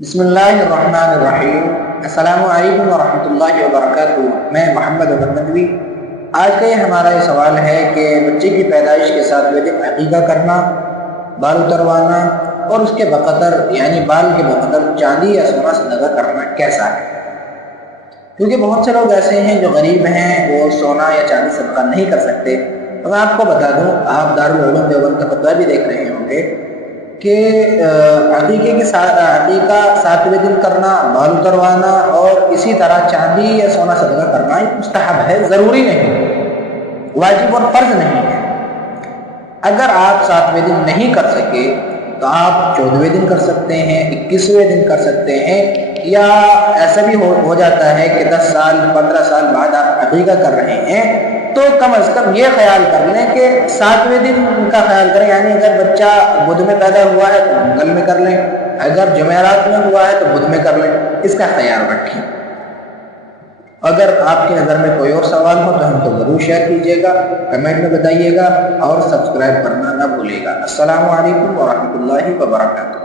بسم اللہ الرحمن الرحیم۔ السلام علیکم ورحمۃ اللہ وبرکاتہ۔ میں محمد ندوی۔ آج کا یہ ہمارا یہ سوال ہے کہ بچے کی پیدائش کے 7ویں دن عقیقہ کرنا، بال اتروانا اور اس کے بقدر یعنی بال کے بقدر چاندی یا سونا صدقہ کرنا کیسا ہے؟ کیونکہ بہت سے لوگ ایسے ہیں جو غریب ہیں، وہ سونا یا چاندی صدقہ نہیں کر سکتے۔ تو میں آپ کو بتا دوں، آپ دارالعلوم دیوبند کا فتویٰ بھی دیکھ رہے ہوں گے کہ عقیقہ 7ویں دن کرنا، بال اتروانا اور اسی طرح چاندی یا سونا صدقہ کرنا یہ مستحب ہے، ضروری نہیں، واجب اور فرض نہیں ہے۔ اگر آپ 7ویں دن نہیں کر سکے تو آپ 14ویں دن کر سکتے ہیں، 21ویں دن کر سکتے ہیں، یا ایسا بھی ہو جاتا ہے کہ 10 سال 15 سال بعد آپ عقیقہ کر رہے ہیں تو کم از کم یہ خیال کر لیں کہ 7ویں دن کا خیال کریں، یعنی اگر بچہ بدھ میں پیدا ہوا ہے تو منگل میں کر لیں، اگر جمعرات میں ہوا ہے تو بدھ میں کر لیں، اس کا خیال رکھیں۔ اگر آپ کی نظر میں کوئی اور سوال ہو تو ہم کو ضرور شیئر کیجیے گا، کمنٹ میں بتائیے گا اور سبسکرائب کرنا نہ بھولیے گا۔ السلام علیکم ورحمۃ اللہ وبرکاتہ۔